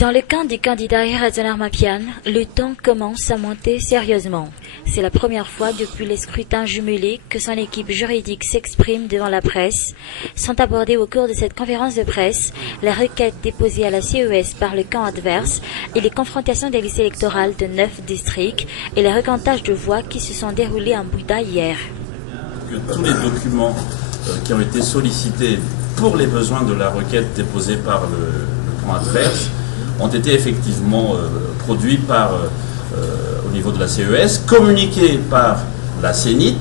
Dans le camp du candidat Irazon Armapian, le temps commence à monter sérieusement. C'est la première fois depuis les scrutins jumelés que son équipe juridique s'exprime devant la presse. Sont abordées au cours de cette conférence de presse les requêtes déposées à la CES par le camp adverse et les confrontations des listes électorales de 9 districts et les recomptages de voix qui se sont déroulés en Bouddha hier. Que tous les documents qui ont été sollicités pour les besoins de la requête déposée par le camp adverse ont été effectivement produits au niveau de la CES, communiqués par la CENIT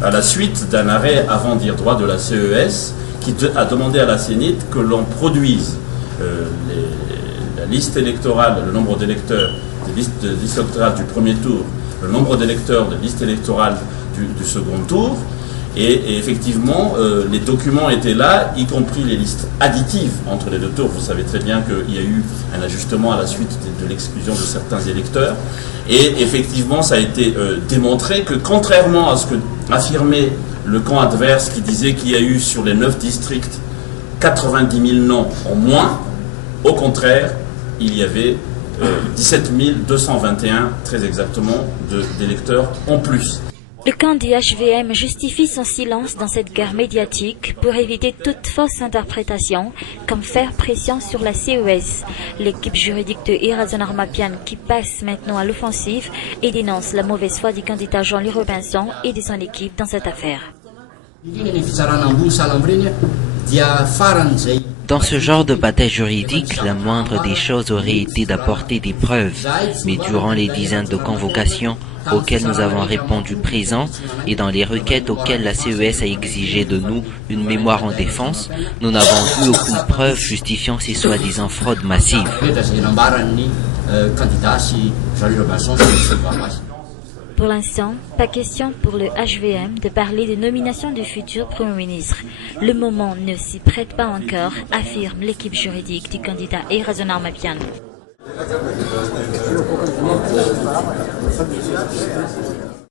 à la suite d'un arrêt avant dire droit de la CES qui a demandé à la CENIT que l'on produise la liste électorale, le nombre d'électeurs des listes électorales du premier tour, le nombre d'électeurs de liste électorale du second tour. Et effectivement, les documents étaient là, y compris les listes additives entre les deux tours. Vous savez très bien qu'il y a eu un ajustement à la suite de l'exclusion de certains électeurs. Et effectivement, ça a été démontré que contrairement à ce que affirmait le camp adverse qui disait qu'il y a eu sur les 9 districts 90 000 noms en moins, au contraire, il y avait 17 221, très exactement, d'électeurs en plus. Le camp du HVM justifie son silence dans cette guerre médiatique pour éviter toute fausse interprétation, comme faire pression sur la CES. L'équipe juridique de Irazon Armapian qui passe maintenant à l'offensive et dénonce la mauvaise foi du candidat Jean-Louis Robinson et de son équipe dans cette affaire. Dans ce genre de bataille juridique, la moindre des choses aurait été d'apporter des preuves, mais durant les dizaines de convocations auxquelles nous avons répondu présents et dans les requêtes auxquelles la CES a exigé de nous une mémoire en défense, nous n'avons eu aucune preuve justifiant ces soi-disant fraudes massives. Pour l'instant, pas question pour le HVM de parler de nomination du futur Premier ministre. Le moment ne s'y prête pas encore, affirme l'équipe juridique du candidat Irazon Armapian.